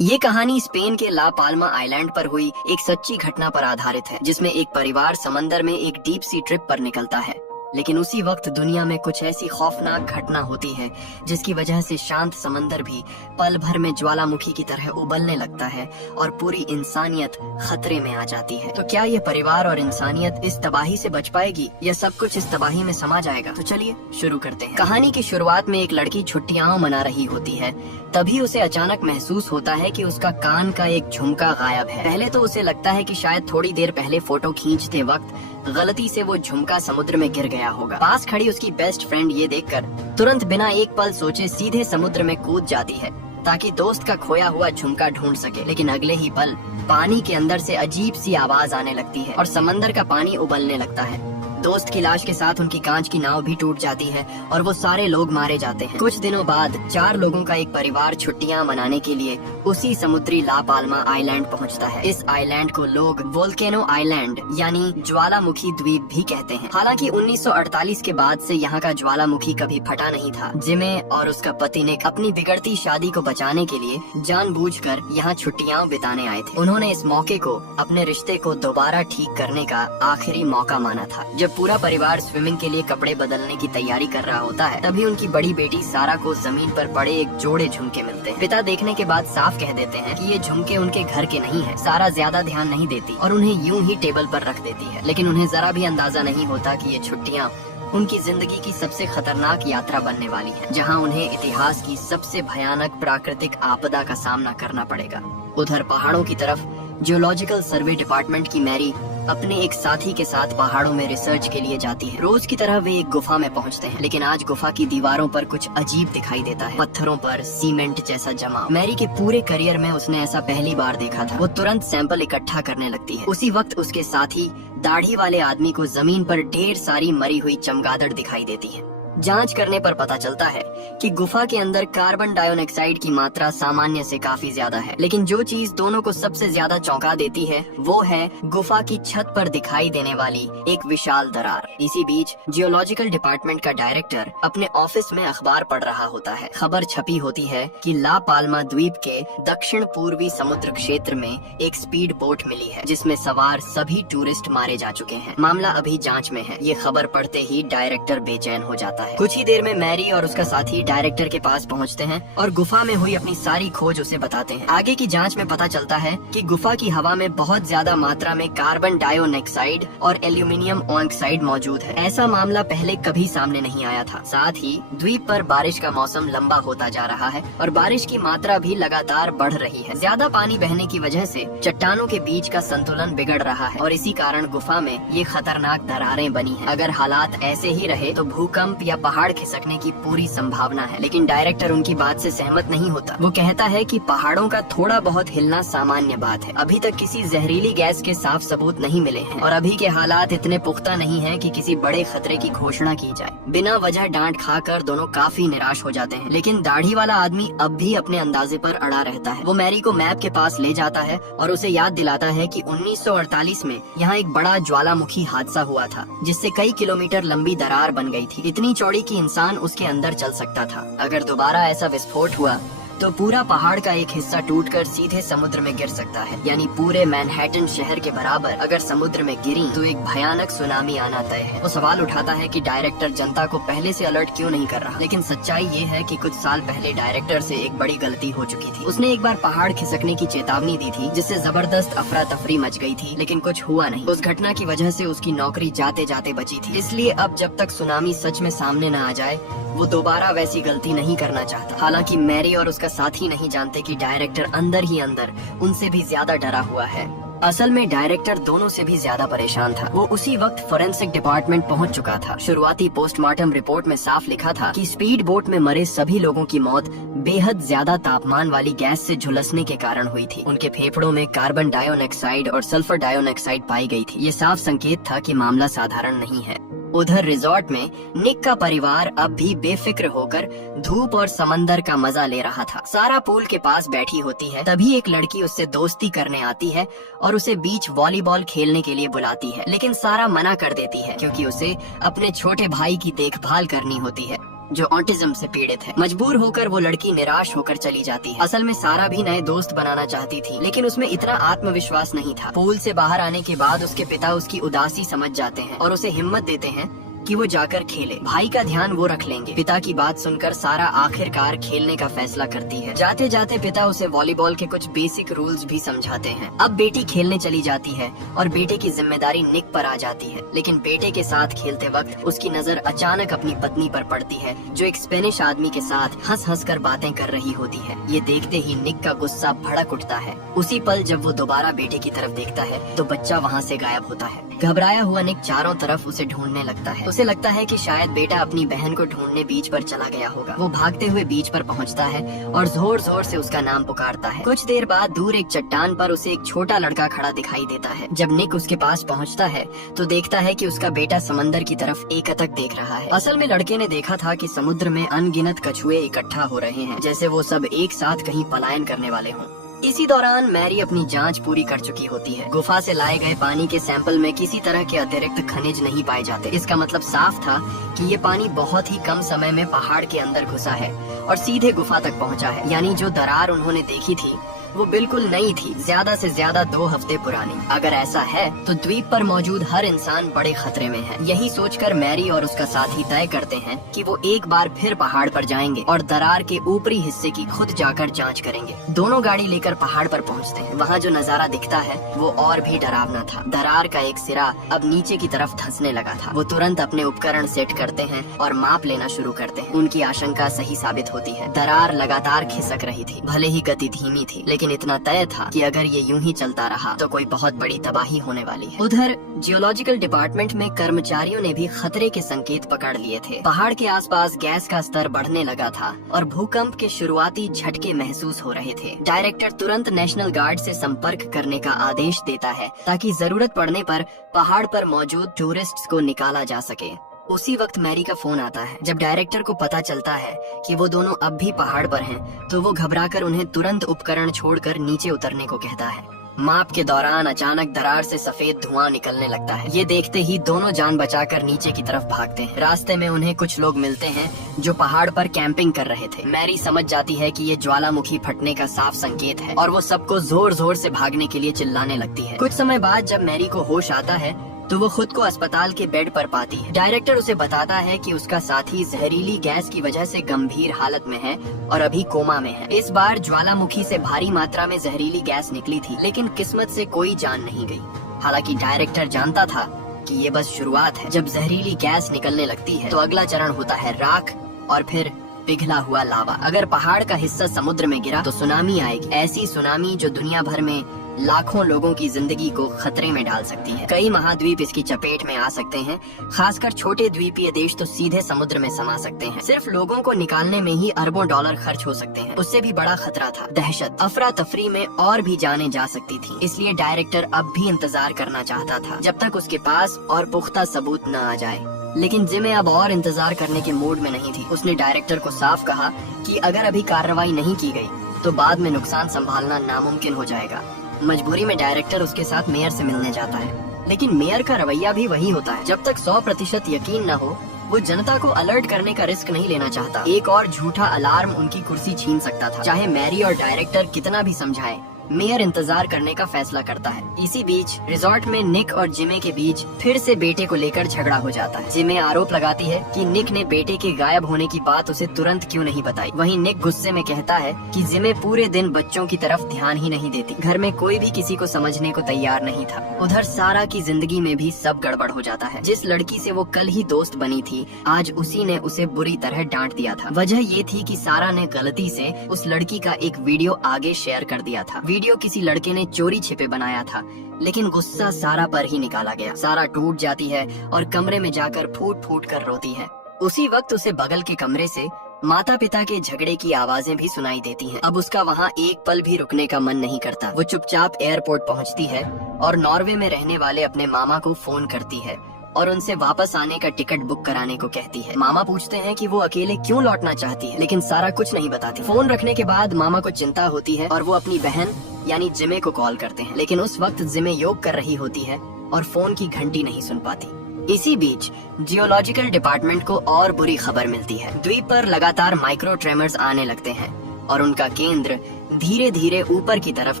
ये कहानी स्पेन के ला पाल्मा आइलैंड पर हुई एक सच्ची घटना पर आधारित है, जिसमें एक परिवार समंदर में एक डीप सी ट्रिप पर निकलता है। लेकिन उसी वक्त दुनिया में कुछ ऐसी खौफनाक घटना होती है जिसकी वजह से शांत समंदर भी पल भर में ज्वालामुखी की तरह उबलने लगता है और पूरी इंसानियत खतरे में आ जाती है। तो क्या ये परिवार और इंसानियत इस तबाही से बच पाएगी या सब कुछ इस तबाही में समा जाएगा? तो चलिए शुरू करते हैं। कहानी की शुरुआत में एक लड़की छुट्टियां मना रही होती है। तभी उसे अचानक महसूस होता है कि उसका कान का एक झुमका गायब है। पहले तो उसे लगता है कि शायद थोड़ी देर पहले फोटो खींचते वक्त गलती से वो झुमका समुद्र में गिर गया होगा। पास खड़ी उसकी बेस्ट फ्रेंड ये देखकर तुरंत बिना एक पल सोचे सीधे समुद्र में कूद जाती है ताकि दोस्त का खोया हुआ झुमका ढूंढ सके। लेकिन अगले ही पल पानी के अंदर से अजीब सी आवाज आने लगती है और समंदर का पानी उबलने लगता है। दोस्त की लाश के साथ उनकी कांच की नाव भी टूट जाती है और वो सारे लोग मारे जाते हैं। कुछ दिनों बाद 4 लोगों का एक परिवार छुट्टियां मनाने के लिए उसी समुद्री ला पाल्मा आइलैंड पहुंचता है। इस आइलैंड को लोग वोल्केनो आइलैंड यानी ज्वालामुखी द्वीप भी कहते हैं। हालांकि 1948 के बाद से यहाँ का ज्वालामुखी कभी फटा नहीं था। जिमे और उसका पति ने अपनी बिगड़ती शादी को बचाने के लिए जानबूझकर यहाँ छुट्टियां बिताने आए थे। उन्होंने इस मौके को अपने रिश्ते को दोबारा ठीक करने का आखिरी मौका माना था। जब पूरा परिवार स्विमिंग के लिए कपड़े बदलने की तैयारी कर रहा होता है, तभी उनकी बड़ी बेटी सारा को जमीन पर पड़े एक जोड़े झुमके मिलते हैं। पिता देखने के बाद साफ कह देते हैं कि ये झुमके उनके घर के नहीं है। सारा ज्यादा ध्यान नहीं देती और उन्हें यूं ही टेबल पर रख देती है। लेकिन उन्हें जरा भी अंदाजा नहीं होता कि ये छुट्टियां उनकी जिंदगी की सबसे खतरनाक यात्रा बनने वाली है, जहां उन्हें इतिहास की सबसे भयानक प्राकृतिक आपदा का सामना करना पड़ेगा। उधर पहाड़ों की तरफ जियोलॉजिकल सर्वे डिपार्टमेंट की मैरी अपने एक साथी के साथ पहाड़ों में रिसर्च के लिए जाती है। रोज की तरह वे एक गुफा में पहुंचते हैं, लेकिन आज गुफा की दीवारों पर कुछ अजीब दिखाई देता है। पत्थरों पर सीमेंट जैसा जमा। मैरी के पूरे करियर में उसने ऐसा पहली बार देखा था। वो तुरंत सैंपल इकट्ठा करने लगती है। उसी वक्त उसके साथी दाढ़ी वाले आदमी को जमीन पर ढेर सारी मरी हुई चमगादड़ दिखाई देती है। जांच करने पर पता चलता है कि गुफा के अंदर कार्बन डाइऑक्साइड की मात्रा सामान्य से काफी ज्यादा है। लेकिन जो चीज दोनों को सबसे ज्यादा चौंका देती है वो है गुफा की छत पर दिखाई देने वाली एक विशाल दरार। इसी बीच जियोलॉजिकल डिपार्टमेंट का डायरेक्टर अपने ऑफिस में अखबार पढ़ रहा होता है। खबर छपी होती है कि ला पाल्मा द्वीप के दक्षिण पूर्वी समुद्र क्षेत्र में एक स्पीड बोट मिली है, जिसमें सवार सभी टूरिस्ट मारे जा चुके हैं। मामला अभी जाँच में है। ये खबर पढ़ते ही डायरेक्टर बेचैन हो जाता है। कुछ ही देर में मैरी और उसका साथी डायरेक्टर के पास पहुंचते हैं और गुफा में हुई अपनी सारी खोज उसे बताते हैं। आगे की जांच में पता चलता है कि गुफा की हवा में बहुत ज्यादा मात्रा में कार्बन डाइऑक्साइड और एल्यूमिनियम ऑक्साइड मौजूद है। ऐसा मामला पहले कभी सामने नहीं आया था। साथ ही द्वीप पर बारिश का मौसम लंबा होता जा रहा है और बारिश की मात्रा भी लगातार बढ़ रही है। ज्यादा पानी बहने की वजह से चट्टानों के बीच का संतुलन बिगड़ रहा है और इसी कारण गुफा में ये खतरनाक दरारें बनी है। अगर हालात ऐसे ही रहे तो भूकंप या पहाड़ खिसकने की पूरी संभावना है। लेकिन डायरेक्टर उनकी बात से सहमत नहीं होता। वो कहता है कि पहाड़ों का थोड़ा बहुत हिलना सामान्य बात है। अभी तक किसी जहरीली गैस के साफ सबूत नहीं मिले हैं और अभी के हालात इतने पुख्ता नहीं हैं कि किसी बड़े खतरे की घोषणा की जाए। बिना वजह डांट खाकर दोनों काफी निराश हो जाते हैं। लेकिन दाढ़ी वाला आदमी अब भी अपने अंदाजे पर अड़ा रहता है। वो मैरी को मैप के पास ले जाता है और उसे याद दिलाता है कि 1948 में यहाँ एक बड़ा ज्वालामुखी हादसा हुआ था, जिससे कई किलोमीटर लंबी दरार बन गई थी। इतनी चौड़ी कि इंसान उसके अंदर चल सकता था। अगर दोबारा ऐसा विस्फोट हुआ तो पूरा पहाड़ का एक हिस्सा टूटकर सीधे समुद्र में गिर सकता है, यानी पूरे मैनहट्टन शहर के बराबर अगर समुद्र में गिरी तो एक भयानक सुनामी आना तय है। वो सवाल उठाता है कि डायरेक्टर जनता को पहले से अलर्ट क्यों नहीं कर रहा। लेकिन सच्चाई ये है कि कुछ साल पहले डायरेक्टर से एक बड़ी गलती हो चुकी थी। उसने एक बार पहाड़ खिसकने की चेतावनी दी थी, जिससे जबरदस्त अफरा तफरी मच गई थी, लेकिन कुछ हुआ नहीं। उस घटना की वजह से उसकी नौकरी जाते जाते बची थी। इसलिए अब जब तक सुनामी सच में सामने न आ जाए वो दोबारा वैसी गलती नहीं करना चाहता। हालांकि मैरी और उसका साथी नहीं जानते कि डायरेक्टर अंदर ही अंदर उनसे भी ज्यादा डरा हुआ है। असल में डायरेक्टर दोनों से भी ज्यादा परेशान था। वो उसी वक्त फोरेंसिक डिपार्टमेंट पहुंच चुका था। शुरुआती पोस्टमार्टम रिपोर्ट में साफ लिखा था कि स्पीड बोट में मरे सभी लोगों की मौत बेहद ज्यादा तापमान वाली गैस से झुलसने के कारण हुई थी। उनके फेफड़ों में कार्बन डाइऑक्साइड और सल्फर डाइऑक्साइड पाई गई थी। ये साफ संकेत था कि मामला साधारण नहीं है। उधर रिजॉर्ट में निक का परिवार अब भी बेफिक्र होकर धूप और समंदर का मजा ले रहा था। सारा पूल के पास बैठी होती है, तभी एक लड़की उससे दोस्ती करने आती है और उसे बीच वॉलीबॉल खेलने के लिए बुलाती है। लेकिन सारा मना कर देती है क्योंकि उसे अपने छोटे भाई की देखभाल करनी होती है। जो ऑटिज्म से पीड़ित है। मजबूर होकर वो लड़की निराश होकर चली जाती है। असल में सारा भी नए दोस्त बनाना चाहती थी, लेकिन उसमें इतना आत्मविश्वास नहीं था। पूल से बाहर आने के बाद उसके पिता उसकी उदासी समझ जाते हैं और उसे हिम्मत देते हैं कि वो जाकर खेले। भाई का ध्यान वो रख लेंगे। पिता की बात सुनकर सारा आखिरकार खेलने का फैसला करती है। जाते जाते पिता उसे वॉलीबॉल के कुछ बेसिक रूल्स भी समझाते हैं। अब बेटी खेलने चली जाती है और बेटे की जिम्मेदारी निक पर आ जाती है। लेकिन बेटे के साथ खेलते वक्त उसकी नजर अचानक अपनी पत्नी पर पड़ती है, जो एक स्पेनिश आदमी के साथ हंस हंस कर बातें कर रही होती है। ये देखते ही निक का गुस्सा भड़क उठता है। उसी पल जब वो दोबारा बेटे की तरफ देखता है तो बच्चा वहाँ से गायब होता है। घबराया हुआ निक चारों तरफ उसे ढूंढने लगता है। उसे लगता है कि शायद बेटा अपनी बहन को ढूंढने बीच पर चला गया होगा। वो भागते हुए बीच पर पहुंचता है और जोर जोर से उसका नाम पुकारता है। कुछ देर बाद दूर एक चट्टान पर उसे एक छोटा लड़का खड़ा दिखाई देता है। जब निक उसके पास पहुंचता है तो देखता है कि उसका बेटा समंदर की तरफ एकटक देख रहा है। असल में लड़के ने देखा था कि समुद्र में अनगिनत कछुए इकट्ठा हो रहे हैं, जैसे वो सब एक साथ कहीं पलायन करने वाले हों। इसी दौरान मैरी अपनी जांच पूरी कर चुकी होती है। गुफा से लाए गए पानी के सैंपल में किसी तरह के अतिरिक्त खनिज नहीं पाए जाते। इसका मतलब साफ था कि ये पानी बहुत ही कम समय में पहाड़ के अंदर घुसा है और सीधे गुफा तक पहुंचा है। यानी जो दरार उन्होंने देखी थी वो बिल्कुल नई थी, ज्यादा से ज्यादा 2 हफ्ते पुरानी। अगर ऐसा है तो द्वीप पर मौजूद हर इंसान बड़े खतरे में है। यही सोचकर मैरी और उसका साथी तय करते हैं कि वो एक बार फिर पहाड़ पर जाएंगे और दरार के ऊपरी हिस्से की खुद जाकर जांच करेंगे। दोनों गाड़ी लेकर पहाड़ पर पहुंचते हैं। वहाँ जो नजारा दिखता है वो और भी डरावना था। दरार का एक सिरा अब नीचे की तरफ धंसने लगा था। वो तुरंत अपने उपकरण सेट करते हैं और माप लेना शुरू करते हैं। उनकी आशंका सही साबित होती है। दरार लगातार खिसक रही थी। भले ही गति धीमी थी, लेकिन इतना तय था कि अगर ये यूं ही चलता रहा तो कोई बहुत बड़ी तबाही होने वाली है। उधर जियोलॉजिकल डिपार्टमेंट में कर्मचारियों ने भी खतरे के संकेत पकड़ लिए थे। पहाड़ के आसपास गैस का स्तर बढ़ने लगा था और भूकंप के शुरुआती झटके महसूस हो रहे थे। डायरेक्टर तुरंत नेशनल गार्ड से संपर्क करने का आदेश देता है ताकि जरूरत पड़ने पर पहाड़ पर मौजूद टूरिस्ट्स को निकाला जा सके। उसी वक्त मैरी का फोन आता है। जब डायरेक्टर को पता चलता है कि वो दोनों अब भी पहाड़ पर हैं, तो वो घबराकर उन्हें तुरंत उपकरण छोड़कर नीचे उतरने को कहता है। माप के दौरान अचानक दरार से सफेद धुआं निकलने लगता है। ये देखते ही दोनों जान बचाकर नीचे की तरफ भागते हैं। रास्ते में उन्हें कुछ लोग मिलते हैं जो पहाड़ पर कैंपिंग कर रहे थे। मैरी समझ जाती है कि ये ज्वालामुखी फटने का साफ संकेत है और वो सबको जोर जोर से भागने के लिए चिल्लाने लगती है। कुछ समय बाद जब मैरी को होश आता है तो वो खुद को अस्पताल के बेड पर पाती है। डायरेक्टर उसे बताता है कि उसका साथी जहरीली गैस की वजह से गंभीर हालत में है और अभी कोमा में है। इस बार ज्वालामुखी से भारी मात्रा में जहरीली गैस निकली थी, लेकिन किस्मत से कोई जान नहीं गई। हालांकि डायरेक्टर जानता था कि ये बस शुरुआत है। जब जहरीली गैस निकलने लगती है तो अगला चरण होता है राख और फिर पिघला हुआ लावा। अगर पहाड़ का हिस्सा समुद्र में गिरा तो सुनामी आएगी। ऐसी सुनामी जो दुनिया भर में लाखों लोगों की जिंदगी को खतरे में डाल सकती है। कई महाद्वीप इसकी चपेट में आ सकते हैं। खासकर छोटे द्वीपीय देश तो सीधे समुद्र में समा सकते हैं। सिर्फ लोगों को निकालने में ही अरबों डॉलर खर्च हो सकते हैं। उससे भी बड़ा खतरा था दहशत। अफरा तफरी में और भी जाने जा सकती थी। इसलिए डायरेक्टर अब भी इंतजार करना चाहता था जब तक उसके पास और पुख्ता सबूत न आ जाए। लेकिन जिमे अब और इंतजार करने के मूड में नहीं थी। उसने डायरेक्टर को साफ कहा कि अगर अभी कार्रवाई नहीं की गई तो बाद में नुकसान संभालना नामुमकिन हो जाएगा। मजबूरी में डायरेक्टर उसके साथ मेयर से मिलने जाता है, लेकिन मेयर का रवैया भी वही होता है। जब तक 100% यकीन न हो वो जनता को अलर्ट करने का रिस्क नहीं लेना चाहता। एक और झूठा अलार्म उनकी कुर्सी छीन सकता था। चाहे मैरी और डायरेक्टर कितना भी समझाए, मेयर इंतजार करने का फैसला करता है। इसी बीच रिजॉर्ट में निक और जिमे के बीच फिर से बेटे को लेकर झगड़ा हो जाता है। जिमे आरोप लगाती है कि निक ने बेटे के गायब होने की बात उसे तुरंत क्यों नहीं बताई। वहीं निक गुस्से में कहता है कि जिमे पूरे दिन बच्चों की तरफ ध्यान ही नहीं देती। घर में कोई भी किसी को समझने को तैयार नहीं था। उधर सारा की जिंदगी में भी सब गड़बड़ हो जाता है। जिस लड़की से वो कल ही दोस्त बनी थी, आज उसी ने उसे बुरी तरह डांट दिया था। वजह ये थी कि सारा ने गलती से उस लड़की का एक वीडियो आगे शेयर कर दिया था। वीडियो किसी लड़के ने चोरी छिपे बनाया था, लेकिन गुस्सा सारा पर ही निकाला गया। सारा टूट जाती है और कमरे में जाकर फूट फूट कर रोती है। उसी वक्त उसे बगल के कमरे से माता पिता के झगड़े की आवाजें भी सुनाई देती हैं। अब उसका वहाँ एक पल भी रुकने का मन नहीं करता। वो चुपचाप एयरपोर्ट पहुँचती है और नॉर्वे में रहने वाले अपने मामा को फोन करती है और उनसे वापस आने का टिकट बुक कराने को कहती है। मामा पूछते हैं कि वो अकेले क्यों लौटना चाहती है, लेकिन सारा कुछ नहीं बताती। फोन रखने के बाद मामा को चिंता होती है और वो अपनी बहन यानी जिमे को कॉल करते हैं, लेकिन उस वक्त जिमे योग कर रही होती है और फोन की घंटी नहीं सुन पाती। इसी बीच जियोलॉजिकल डिपार्टमेंट को और बुरी खबर मिलती है। द्वीप पर लगातार माइक्रो ट्रेमर्स आने लगते हैं और उनका केंद्र धीरे धीरे ऊपर की तरफ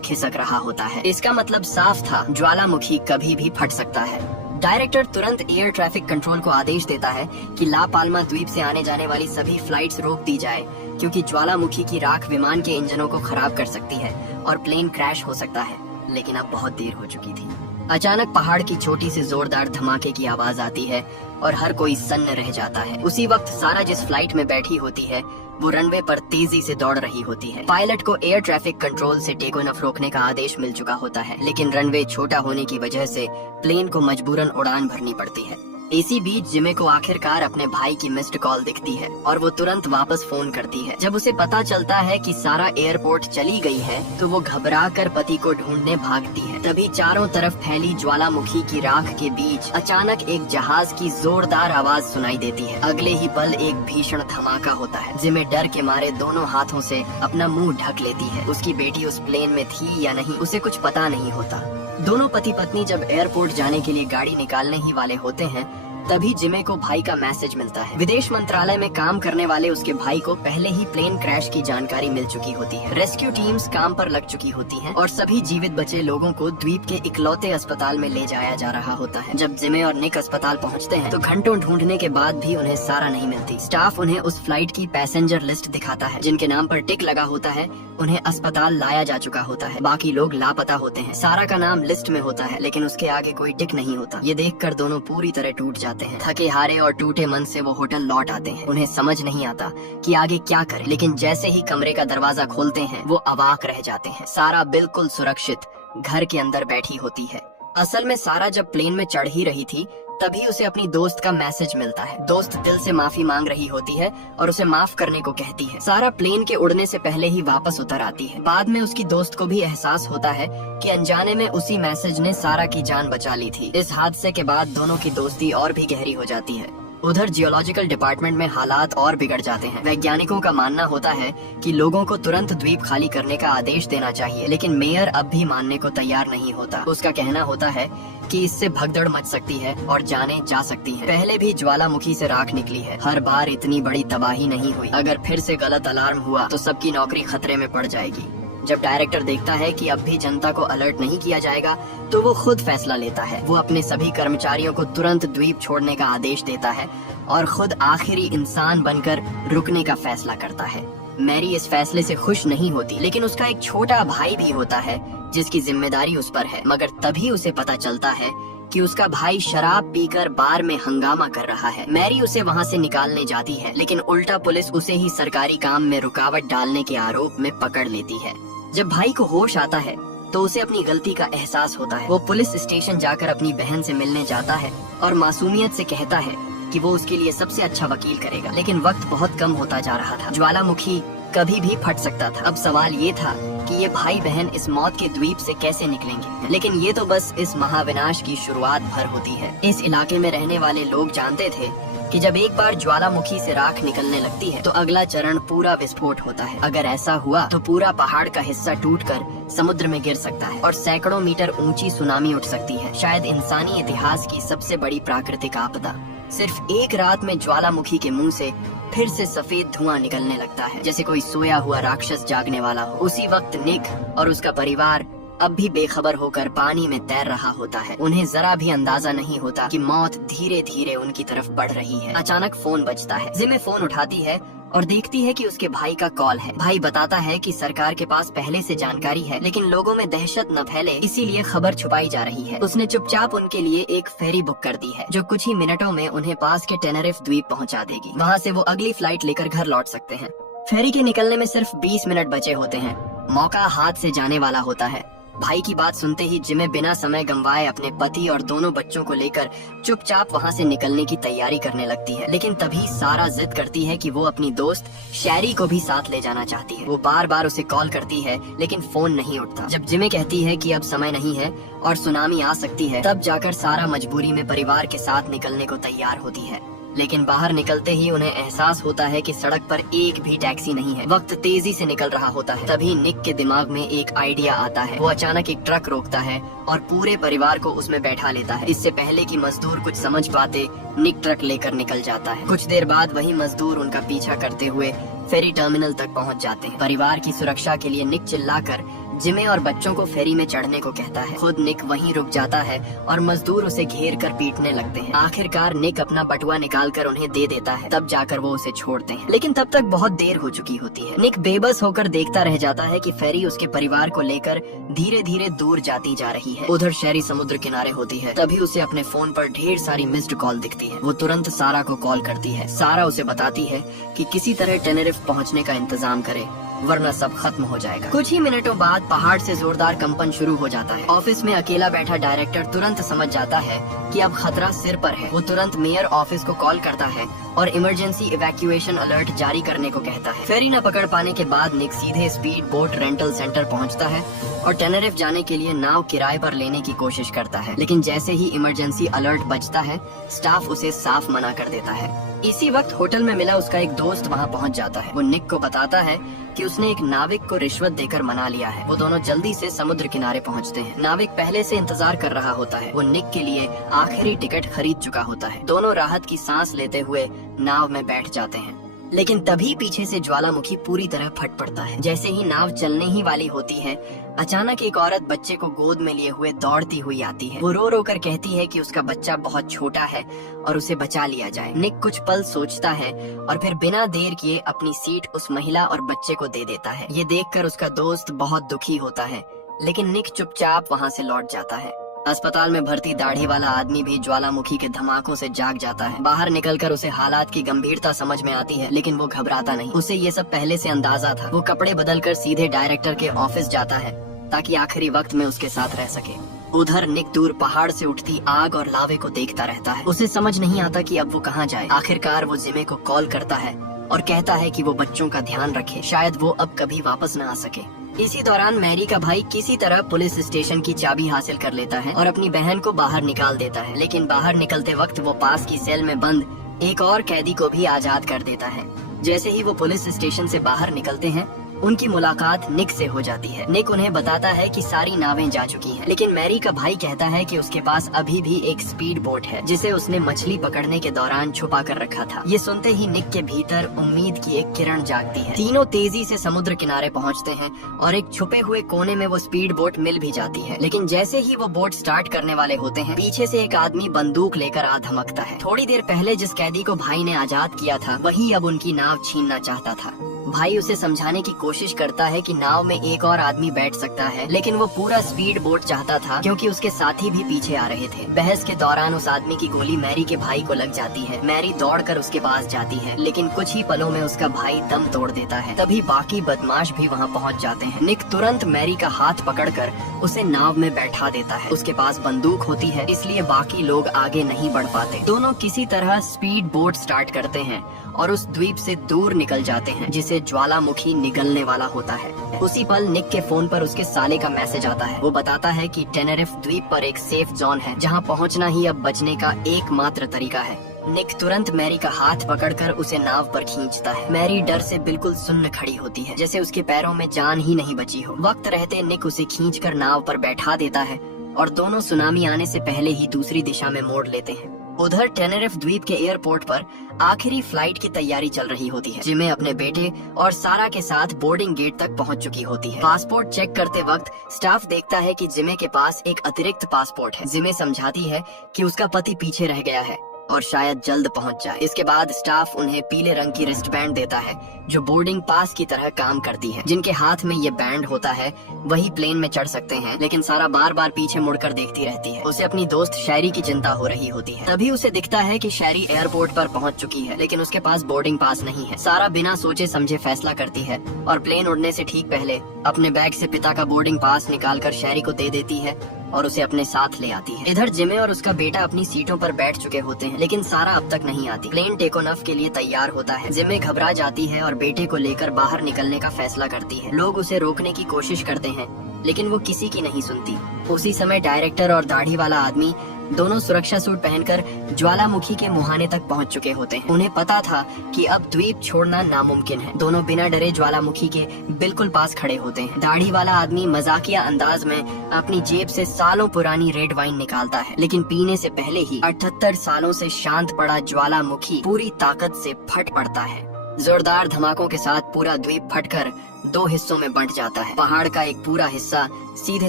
खिसक रहा होता है। इसका मतलब साफ था, ज्वालामुखी कभी भी फट सकता है। डायरेक्टर तुरंत एयर ट्रैफिक कंट्रोल को आदेश देता है कि ला पाल्मा द्वीप से आने जाने वाली सभी फ्लाइट्स रोक दी जाए, क्योंकि ज्वालामुखी की राख विमान के इंजनों को खराब कर सकती है और प्लेन क्रैश हो सकता है। लेकिन अब बहुत देर हो चुकी थी। अचानक पहाड़ की छोटी सी जोरदार धमाके की आवाज आती है और हर कोई सन्न रह जाता है। उसी वक्त सारा जिस फ्लाइट में बैठी होती है वो रनवे पर तेजी से दौड़ रही होती है। पायलट को एयर ट्रैफिक कंट्रोल से टेक ऑफ रोकने का आदेश मिल चुका होता है, लेकिन रनवे छोटा होने की वजह से प्लेन को मजबूरन उड़ान भरनी पड़ती है। इसी बीच जिमे को आखिरकार अपने भाई की मिस्ड कॉल दिखती है और वो तुरंत वापस फोन करती है। जब उसे पता चलता है कि सारा एयरपोर्ट चली गई है तो वो घबराकर पति को ढूंढने भागती है। तभी चारों तरफ फैली ज्वालामुखी की राख के बीच अचानक एक जहाज की जोरदार आवाज सुनाई देती है। अगले ही पल एक भीषण धमाका होता है। जिमे डर के मारे दोनों हाथों से अपना मुंह ढक लेती है। उसकी बेटी उस प्लेन में थी या नहीं उसे कुछ पता नहीं होता। दोनों पति पत्नी जब एयरपोर्ट जाने के लिए गाड़ी निकालने ही वाले होते हैं तभी जिमे को भाई का मैसेज मिलता है। विदेश मंत्रालय में काम करने वाले उसके भाई को पहले ही प्लेन क्रैश की जानकारी मिल चुकी होती है। रेस्क्यू टीम्स काम पर लग चुकी होती हैं और सभी जीवित बचे लोगों को द्वीप के इकलौते अस्पताल में ले जाया जा रहा होता है। जब जिमे और निक अस्पताल पहुंचते हैं तो घंटों ढूंढने के बाद भी उन्हें सारा नहीं मिलती। स्टाफ उन्हें उस फ्लाइट की पैसेंजर लिस्ट दिखाता है। जिनके नाम पर टिक लगा होता है उन्हें अस्पताल लाया जा चुका होता है। बाकी लोग लापता होते हैं। सारा का नाम लिस्ट में होता है लेकिन उसके आगे कोई टिक नहीं होता। ये देखकर दोनों पूरी तरह टूट जाते हैं। थके हारे और टूटे मन से वो होटल लौट आते हैं। उन्हें समझ नहीं आता कि आगे क्या करें, लेकिन जैसे ही कमरे का दरवाजा खोलते हैं वो अवाक रह जाते हैं। सारा बिल्कुल सुरक्षित घर के अंदर बैठी होती है। असल में सारा जब प्लेन में चढ़ ही रही थी तभी उसे अपनी दोस्त का मैसेज मिलता है। दोस्त दिल से माफी मांग रही होती है और उसे माफ करने को कहती है। सारा प्लेन के उड़ने से पहले ही वापस उतर आती है। बाद में उसकी दोस्त को भी एहसास होता है कि अनजाने में उसी मैसेज ने सारा की जान बचा ली थी। इस हादसे के बाद दोनों की दोस्ती और भी गहरी हो जाती है। उधर जियोलॉजिकल डिपार्टमेंट में हालात और बिगड़ जाते हैं। वैज्ञानिकों का मानना होता है कि लोगों को तुरंत द्वीप खाली करने का आदेश देना चाहिए, लेकिन मेयर अब भी मानने को तैयार नहीं होता। उसका कहना होता है कि इससे भगदड़ मच सकती है और जानें जा सकती हैं। पहले भी ज्वालामुखी से राख निकली है, हर बार इतनी बड़ी तबाही नहीं हुई। अगर फिर से गलत अलार्म हुआ तो सबकी नौकरी खतरे में पड़ जाएगी। जब डायरेक्टर देखता है कि अब भी जनता को अलर्ट नहीं किया जाएगा तो वो खुद फैसला लेता है। वो अपने सभी कर्मचारियों को तुरंत द्वीप छोड़ने का आदेश देता है और खुद आखिरी इंसान बनकर रुकने का फैसला करता है। मैरी इस फैसले से खुश नहीं होती, लेकिन उसका एक छोटा भाई भी होता है जिसकी जिम्मेदारी उस पर है। मगर तभी उसे पता चलता है कि उसका भाई शराब पीकर बार में हंगामा कर रहा है। मैरी उसे वहाँ से निकालने जाती है, लेकिन उल्टा पुलिस उसे ही सरकारी काम में रुकावट डालने के आरोप में पकड़ लेती है। जब भाई को होश आता है तो उसे अपनी गलती का एहसास होता है। वो पुलिस स्टेशन जाकर अपनी बहन से मिलने जाता है और मासूमियत से कहता है कि वो उसके लिए सबसे अच्छा वकील करेगा। लेकिन वक्त बहुत कम होता जा रहा था। ज्वालामुखी कभी भी फट सकता था। अब सवाल ये था कि ये भाई बहन इस मौत के द्वीप से कैसे निकलेंगे। लेकिन ये तो बस इस महाविनाश की शुरुआत भर होती है। इस इलाके में रहने वाले लोग जानते थे कि जब एक बार ज्वालामुखी से राख निकलने लगती है तो अगला चरण पूरा विस्फोट होता है। अगर ऐसा हुआ तो पूरा पहाड़ का हिस्सा टूटकर समुद्र में गिर सकता है और सैकड़ों मीटर ऊंची सुनामी उठ सकती है, शायद इंसानी इतिहास की सबसे बड़ी प्राकृतिक आपदा। सिर्फ एक रात में ज्वालामुखी के मुंह से फिर से सफेद धुआं निकलने लगता है, जैसे कोई सोया हुआ राक्षस जागने वाला हो। उसी वक्त निक और उसका परिवार अब भी बेखबर होकर पानी में तैर रहा होता है। उन्हें जरा भी अंदाजा नहीं होता कि मौत धीरे धीरे उनकी तरफ बढ़ रही है। अचानक फोन बजता है। जिमे फोन उठाती है और देखती है कि उसके भाई का कॉल है। भाई बताता है कि सरकार के पास पहले से जानकारी है, लेकिन लोगों में दहशत न फैले इसीलिए खबर छुपाई जा रही है। उसने चुपचाप उनके लिए एक फेरी बुक कर दी है जो कुछ ही मिनटों में उन्हें पास के टेनरिफ द्वीप पहुंचा देगी। वहां से वो अगली फ्लाइट लेकर घर लौट सकते हैं। फेरी के निकलने में सिर्फ 20 मिनट बचे होते हैं। मौका हाथ से जाने वाला होता है। भाई की बात सुनते ही जिमे बिना समय गंवाए अपने पति और दोनों बच्चों को लेकर चुपचाप वहां से निकलने की तैयारी करने लगती है। लेकिन तभी सारा जिद करती है कि वो अपनी दोस्त शैरी को भी साथ ले जाना चाहती है। वो बार बार उसे कॉल करती है लेकिन फोन नहीं उठता। जब जिमे कहती है कि अब समय नहीं है और सुनामी आ सकती है, तब जाकर सारा मजबूरी में परिवार के साथ निकलने को तैयार होती है। लेकिन बाहर निकलते ही उन्हें एहसास होता है कि सड़क पर एक भी टैक्सी नहीं है। वक्त तेजी से निकल रहा होता है। तभी निक के दिमाग में एक आइडिया आता है। वो अचानक एक ट्रक रोकता है और पूरे परिवार को उसमें बैठा लेता है। इससे पहले कि मजदूर कुछ समझ पाते, निक ट्रक लेकर निकल जाता है। कुछ देर बाद वही मजदूर उनका पीछा करते हुए फेरी टर्मिनल तक पहुंच जाते हैं। परिवार की सुरक्षा के लिए निक चिल्लाकर जिमे और बच्चों को फेरी में चढ़ने को कहता है। खुद निक वहीं रुक जाता है और मजदूर उसे घेर कर पीटने लगते हैं। आखिरकार निक अपना बटुआ निकालकर उन्हें दे देता है। तब जाकर वो उसे छोड़ते हैं, लेकिन तब तक बहुत देर हो चुकी होती है। निक बेबस होकर देखता रह जाता है कि फेरी उसके परिवार को लेकर धीरे धीरे दूर जाती जा रही है। उधर शहरी समुद्र किनारे होती है। तभी उसे अपने फोन पर ढेर सारी मिस्ड कॉल दिखती है। वो तुरंत सारा को कॉल करती है। सारा उसे बताती है कि किसी तरह टेनेरिफ पहुँचने का इंतजाम करे, वरना सब खत्म हो जाएगा। कुछ ही मिनटों बाद पहाड़ से जोरदार कंपन शुरू हो जाता है। ऑफिस में अकेला बैठा डायरेक्टर तुरंत समझ जाता है कि अब खतरा सिर पर है। वो तुरंत मेयर ऑफिस को कॉल करता है और इमरजेंसी इवैक्यूएशन अलर्ट जारी करने को कहता है। फेरी न पकड़ पाने के बाद निक सीधे स्पीड बोट रेंटल सेंटर पहुंचता है और टेनेरिफ जाने के लिए नाव किराए पर लेने की कोशिश करता है। लेकिन जैसे ही इमरजेंसी अलर्ट बजता है, स्टाफ उसे साफ मना कर देता है। इसी वक्त होटल में मिला उसका एक दोस्त वहां पहुंच जाता है। वो निक को बताता है कि उसने एक नाविक को रिश्वत देकर मना लिया है। वो दोनों जल्दी से समुद्र किनारे पहुंचते हैं। नाविक पहले से इंतजार कर रहा होता है। वो निक के लिए आखिरी टिकट खरीद चुका होता है। दोनों राहत की सांस लेते हुए नाव में बैठ जाते हैं। लेकिन तभी पीछे से ज्वालामुखी पूरी तरह फट पड़ता है। जैसे ही नाव चलने ही वाली होती है, अचानक एक औरत बच्चे को गोद में लिए हुए दौड़ती हुई आती है। वो रो रो कर कहती है कि उसका बच्चा बहुत छोटा है और उसे बचा लिया जाए। निक कुछ पल सोचता है और फिर बिना देर किए अपनी सीट उस महिला और बच्चे को दे देता है। ये देखकर उसका दोस्त बहुत दुखी होता है, लेकिन निक चुपचाप वहाँ से लौट जाता है। अस्पताल में भर्ती दाढ़ी वाला आदमी भी ज्वालामुखी के धमाकों से जाग जाता है। बाहर निकलकर उसे हालात की गंभीरता समझ में आती है, लेकिन वो घबराता नहीं। उसे ये सब पहले से अंदाजा था। वो कपड़े बदलकर सीधे डायरेक्टर के ऑफिस जाता है ताकि आखिरी वक्त में उसके साथ रह सके। उधर निक दूर पहाड़ से उठती आग और लावे को देखता रहता है। उसे समझ नहीं आता कि अब वो कहाँ जाए। आखिरकार वो जिमे को कॉल करता है और कहता है कि वो बच्चों का ध्यान रखे, शायद वो अब कभी वापस न आ सके। इसी दौरान मैरी का भाई किसी तरह पुलिस स्टेशन की चाबी हासिल कर लेता है और अपनी बहन को बाहर निकाल देता है। लेकिन बाहर निकलते वक्त वो पास की सेल में बंद एक और कैदी को भी आजाद कर देता है। जैसे ही वो पुलिस स्टेशन से बाहर निकलते हैं, उनकी मुलाकात निक से हो जाती है। निक उन्हें बताता है कि सारी नावें जा चुकी हैं, लेकिन मैरी का भाई कहता है कि उसके पास अभी भी एक स्पीड बोट है जिसे उसने मछली पकड़ने के दौरान छुपा कर रखा था। ये सुनते ही निक के भीतर उम्मीद की एक किरण जागती है। तीनों तेजी से समुद्र किनारे पहुंचते हैं और एक छुपे हुए कोने में वो स्पीड बोट मिल भी जाती है। लेकिन जैसे ही वो बोट स्टार्ट करने वाले होते हैं, पीछे से एक आदमी बंदूक लेकर आ धमकता है। थोड़ी देर पहले जिस कैदी को भाई ने आजाद किया था, वही अब उनकी नाव छीनना चाहता था। भाई उसे समझाने की कोशिश करता है कि नाव में एक और आदमी बैठ सकता है, लेकिन वो पूरा स्पीड बोट चाहता था क्योंकि उसके साथी भी पीछे आ रहे थे। बहस के दौरान उस आदमी की गोली मैरी के भाई को लग जाती है। मैरी दौड़कर उसके पास जाती है, लेकिन कुछ ही पलों में उसका भाई दम तोड़ देता है। तभी बाकी बदमाश भी वहाँ पहुँच जाते हैं। निक तुरंत मैरी का हाथ पकड़कर उसे नाव में बैठा देता है। उसके पास बंदूक होती है, इसलिए बाकी लोग आगे नहीं बढ़ पाते। दोनों किसी तरह स्पीड बोट स्टार्ट करते हैं और उस द्वीप से दूर निकल जाते हैं जिसे ज्वालामुखी निगलने वाला होता है। उसी पल निक के फोन पर उसके साले का मैसेज आता है। वो बताता है कि टेनेरिफ द्वीप पर एक सेफ जोन है जहां पहुंचना ही अब बचने का एकमात्र तरीका है। निक तुरंत मैरी का हाथ पकड़कर उसे नाव पर खींचता है। मैरी डर से बिल्कुल सुन्न खड़ी होती है, जैसे उसके पैरों में जान ही नहीं बची हो। वक्त रहते निक उसे खींचकर नाव पर बैठा देता है और दोनों सुनामी आने से पहले ही दूसरी दिशा में मोड़ लेते हैं। उधर टेनेरिफ द्वीप के एयरपोर्ट पर आखिरी फ्लाइट की तैयारी चल रही होती है। जिमे अपने बेटे और सारा के साथ बोर्डिंग गेट तक पहुंच चुकी होती है। पासपोर्ट चेक करते वक्त स्टाफ देखता है कि जिमे के पास एक अतिरिक्त पासपोर्ट है। जिमे समझाती है कि उसका पति पीछे रह गया है और शायद जल्द पहुंच जाए। इसके बाद स्टाफ उन्हें पीले रंग की रिस्ट बैंड देता है जो बोर्डिंग पास की तरह काम करती है। जिनके हाथ में ये बैंड होता है वही प्लेन में चढ़ सकते हैं, लेकिन सारा बार बार पीछे मुड़कर देखती रहती है। उसे अपनी दोस्त शैरी की चिंता हो रही होती है। तभी उसे दिखता है कि शैरी एयरपोर्ट पर पहुंच चुकी है, लेकिन उसके पास बोर्डिंग पास नहीं है। सारा बिना सोचे समझे फैसला करती है और प्लेन उड़ने से ठीक पहले अपने बैग से पिता का बोर्डिंग पास निकालकर शैरी को दे देती है और उसे अपने साथ ले आती है। इधर जिमे और उसका बेटा अपनी सीटों पर बैठ चुके होते हैं, लेकिन सारा अब तक नहीं आती। प्लेन टेक ऑफ के लिए तैयार होता है। जिमे घबरा जाती है और बेटे को लेकर बाहर निकलने का फैसला करती है। लोग उसे रोकने की कोशिश करते हैं, लेकिन वो किसी की नहीं सुनती। उसी समय डायरेक्टर और दाढ़ी वाला आदमी दोनों सुरक्षा सूट पहनकर ज्वालामुखी के मुहाने तक पहुंच चुके होते हैं। उन्हें पता था कि अब द्वीप छोड़ना नामुमकिन है। दोनों बिना डरे ज्वालामुखी के बिल्कुल पास खड़े होते हैं। दाढ़ी वाला आदमी मजाकिया अंदाज में अपनी जेब से सालों पुरानी रेड वाइन निकालता है, लेकिन पीने से पहले ही 78 सालों से शांत पड़ा ज्वालामुखी पूरी ताकत से फट पड़ता है। जोरदार धमाकों के साथ पूरा द्वीप फटकर 2 हिस्सों में बंट जाता है। पहाड़ का एक पूरा हिस्सा सीधे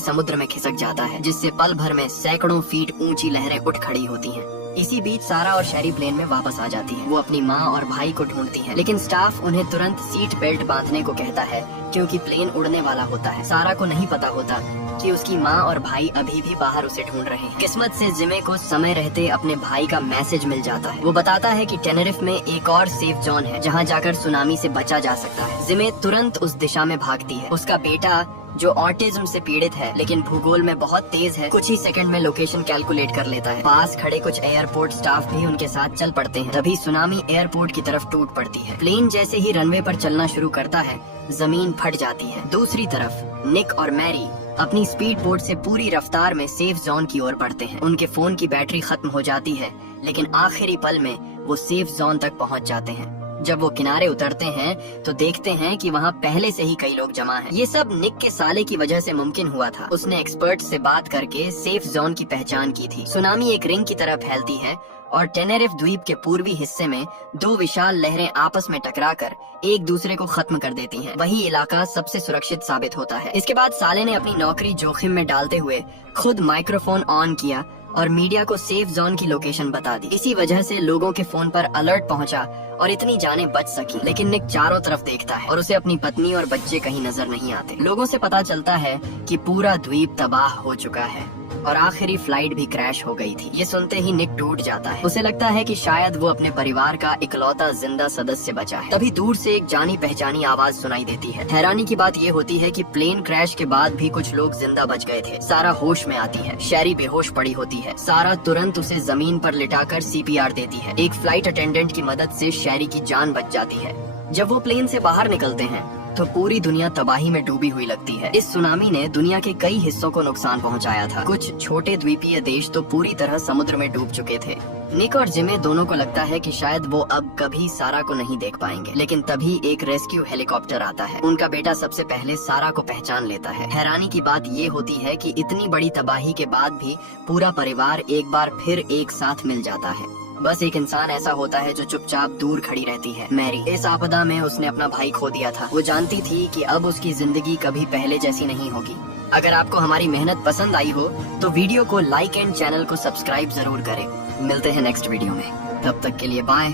समुद्र में खिसक जाता है, जिससे पल भर में सैकड़ों फीट ऊंची लहरें उठ खड़ी होती हैं। इसी बीच सारा और शैरी प्लेन में वापस आ जाती है। वो अपनी माँ और भाई को ढूंढती है, लेकिन स्टाफ उन्हें तुरंत सीट बेल्ट बांधने को कहता है क्योंकि प्लेन उड़ने वाला होता है। सारा को नहीं पता होता कि उसकी माँ और भाई अभी भी बाहर उसे ढूंढ रहे हैं। किस्मत से जिमे को समय रहते अपने भाई का मैसेज मिल जाता है। वो बताता है कि टेनेरिफ में एक और सेफ जोन है जहाँ जाकर सुनामी से बचा जा सकता है। जिमे तुरंत उस दिशा में भागती है। उसका बेटा जो ऑटिज्म से पीड़ित है लेकिन भूगोल में बहुत तेज है, कुछ ही सेकंड में लोकेशन कैलकुलेट कर लेता है। पास खड़े कुछ एयरपोर्ट स्टाफ भी उनके साथ चल पड़ते हैं। तभी सुनामी एयरपोर्ट की तरफ टूट पड़ती है। प्लेन जैसे ही रनवे पर चलना शुरू करता है, जमीन फट जाती है। दूसरी तरफ निक और मैरी अपनी स्पीड बोट से पूरी रफ्तार में सेफ जोन की ओर बढ़ते हैं। उनके फोन की बैटरी खत्म हो जाती है, लेकिन आखिरी पल में वो सेफ जोन तक पहुंच जाते हैं। जब वो किनारे उतरते हैं तो देखते हैं कि वहाँ पहले से ही कई लोग जमा हैं। ये सब निक के साले की वजह से मुमकिन हुआ था। उसने एक्सपर्ट से बात करके सेफ जोन की पहचान की थी। सुनामी एक रिंग की तरह फैलती है और टेनेरिफ द्वीप के पूर्वी हिस्से में 2 विशाल लहरें आपस में टकराकर एक दूसरे को खत्म कर देती हैं। वही इलाका सबसे सुरक्षित साबित होता है। इसके बाद साले ने अपनी नौकरी जोखिम में डालते हुए खुद माइक्रोफोन ऑन किया और मीडिया को सेफ जोन की लोकेशन बता दी। इसी वजह से लोगों के फोन पर अलर्ट पहुंचा और इतनी जानें बच सकी। लेकिन निक चारों तरफ देखता है और उसे अपनी पत्नी और बच्चे कहीं नजर नहीं आते। लोगों से पता चलता है कि पूरा द्वीप तबाह हो चुका है और आखिरी फ्लाइट भी क्रैश हो गई थी। ये सुनते ही निक टूट जाता है। उसे लगता है कि शायद वो अपने परिवार का इकलौता जिंदा सदस्य बचा है। तभी दूर से एक जानी पहचानी आवाज सुनाई देती है। हैरानी की बात ये होती है कि प्लेन क्रैश के बाद भी कुछ लोग जिंदा बच गए थे। सारा होश में आती है। शैरी बेहोश पड़ी होती है। सारा तुरंत उसे जमीन पर लिटाकर CPR देती है। एक फ्लाइट अटेंडेंट की मदद से शैरी की जान बच जाती है। जब वो प्लेन से बाहर निकलते हैं तो पूरी दुनिया तबाही में डूबी हुई लगती है। इस सुनामी ने दुनिया के कई हिस्सों को नुकसान पहुंचाया था। कुछ छोटे द्वीपीय देश तो पूरी तरह समुद्र में डूब चुके थे। निक और जिमे दोनों को लगता है कि शायद वो अब कभी सारा को नहीं देख पाएंगे, लेकिन तभी एक रेस्क्यू हेलीकॉप्टर आता है। उनका बेटा सबसे पहले सारा को पहचान लेता है। हैरानी की बात ये होती है कि इतनी बड़ी तबाही के बाद भी पूरा परिवार एक बार फिर एक साथ मिल जाता है। बस एक इंसान ऐसा होता है जो चुपचाप दूर खड़ी रहती है। मैरी इस आपदा में उसने अपना भाई खो दिया था। वो जानती थी कि अब उसकी जिंदगी कभी पहले जैसी नहीं होगी। अगर आपको हमारी मेहनत पसंद आई हो तो वीडियो को लाइक एंड चैनल को सब्सक्राइब जरूर करें। मिलते हैं नेक्स्ट वीडियो में, तब तक के लिए bye.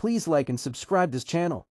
Please like and subscribe this channel.